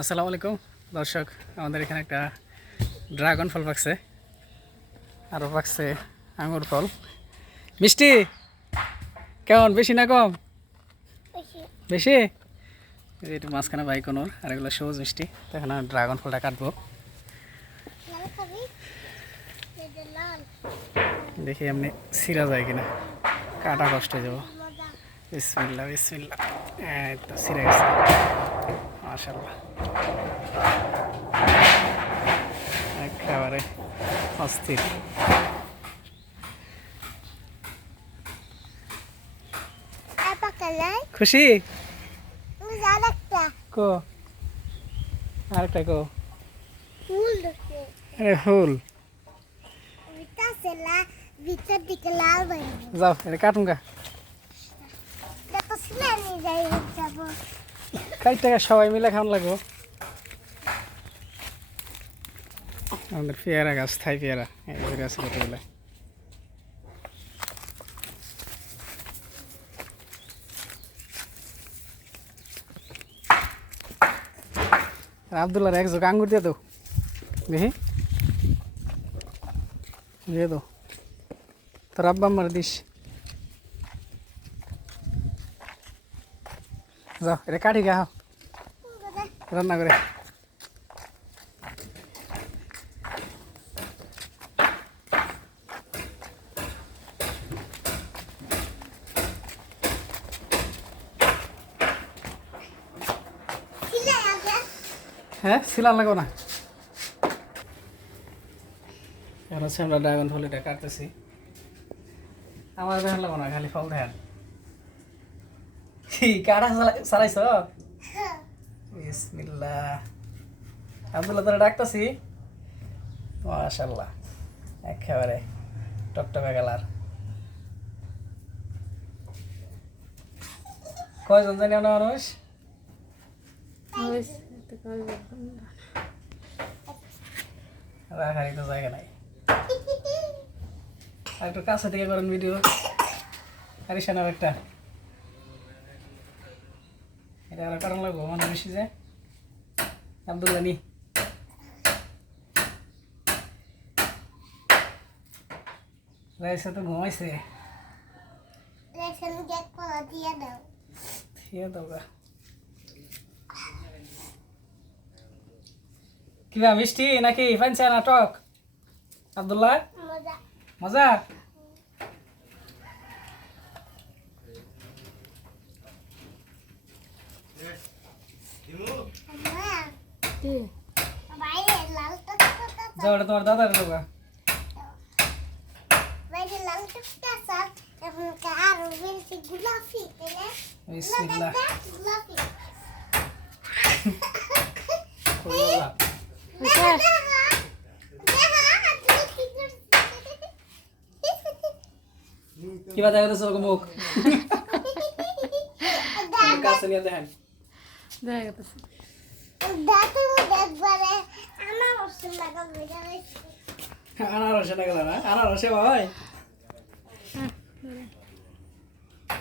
আসসালামু আলাইকুম। দর্শক আমাদের এখানে একটা ড্রাগন ফল পাকছে। আরও পাকছে আঙুর ফল। মিষ্টি কেমন? বেশি না কম? বেশি। একটু মাঝখানে বাইকনোর আর এগুলো সবুজ মিষ্টি। তো এখন আমি ড্রাগন ফলটা কাটবো। এটা দেখি এমনি সিরা যায় কিনা। কাটা কষ্ট হয়ে যাব। বিসমিল্লা বিসমিল্লা এই তো সিরে গেছে। মাশাল্লাহ একেবারে অস্থির। খুশি? একটা কো? আরেকটা কো? আরে বাইরে যাও এটা কাটুঙ্গা দেখো কাই টাকা সবাই মিলে খাওয়ান লাগবো? আমাদের পেয়ারা গাছ, থাই পেয়ারা। এই গাছ কতগুলো আবদুল্লার এক জোক আঙ্গুর দিয়ে দাও দেখি। দিয়ে দাও তোর আব্বা আমার দিস। যাও কাটি গা রান্না করে। হ্যাঁ সিলান লাগো না। এখন হচ্ছে আমরা ড্রাগন ফল কাটতেছি। আমার দেখেন লাগো না, খালি ফল দেখেন। কি কাটা চালাইছ বিসমিল্লাহ। আব্দুল্লাহ, তোরা ডাকতেছি? মাশাল্লাহ একেবারে টকটকা কালার কয়জন জানি মানুষ? রাখারই তো জায়গা নাই। একটু কাছে থেকে করেন ভিডিও আর একটা এটা আরও কারণ লাগবো মানে বেশি যে আব্দুল্লা নি। রাইসা তো ঘুমাইছে। রেশন গেট করা দিয়ে দাও। ঠিক কিবা মিষ্টি নাকি ফাইনছে নাটক? আব্দুল্লাহ? মজা। মজা? তাই না বিসমিল্লাহ গোলাপি খুব মজা কিবা দেখা যাচ্ছে ওরকম মুখ কাছে নিয়ে দেখেন আনারসে লাগালা গেল না আনারসে ভাই